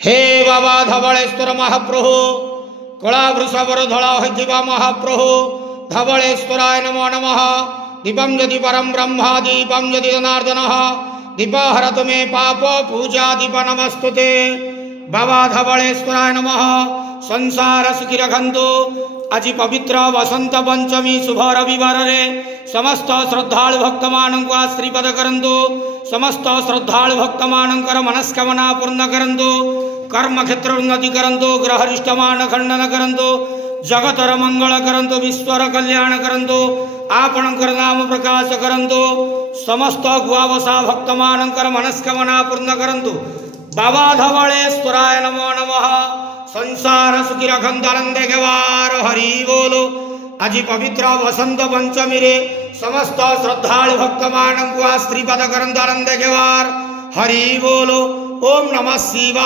हे बाबा धवलेश्वर महाप्रभु कला वृषभर धड़ा होइथिबा महाप्रभु धवलेश्वराय नमो नमः। दीपं यदि परम ब्रह्मा दीपं यदि जनार्दन दीपहरतु मे पाप पूजा दीप नमस्तुते। बाबा धवलेश्वराय नमः। संसार सुखी रखंतु। आज पवित्र वसंत पंचमी शुभ रविवार रे समस्त श्रद्धालु भक्त मानक आशीर्वाद करंतु। समस्त श्रद्धालु भक्त मानकर मनस्कामना पूर्ण करंतु। कर्म क्षेत्र उन्नति करंतु। ग्रहरिष्टमान खंडन करंतु। जगतर मंगल करंतु। विश्वर कल्याण करंतु। आपणकर नाम प्रकाश करंतु। समस्त गुआवसा भक्त मानकर मनस्कामना पूर्ण करंतु। बाबा धवलेश्वराय नमो नमः। संसार सुखी रखंतु आनंदे गवार हरि बोलो। आज पवित्र वसंत पंचमी रे समस्त श्रद्धालु भक्त मानक आशीर्वाद करंतु आनंदे गवार हरि बोलो। ओम नमः शिवाय।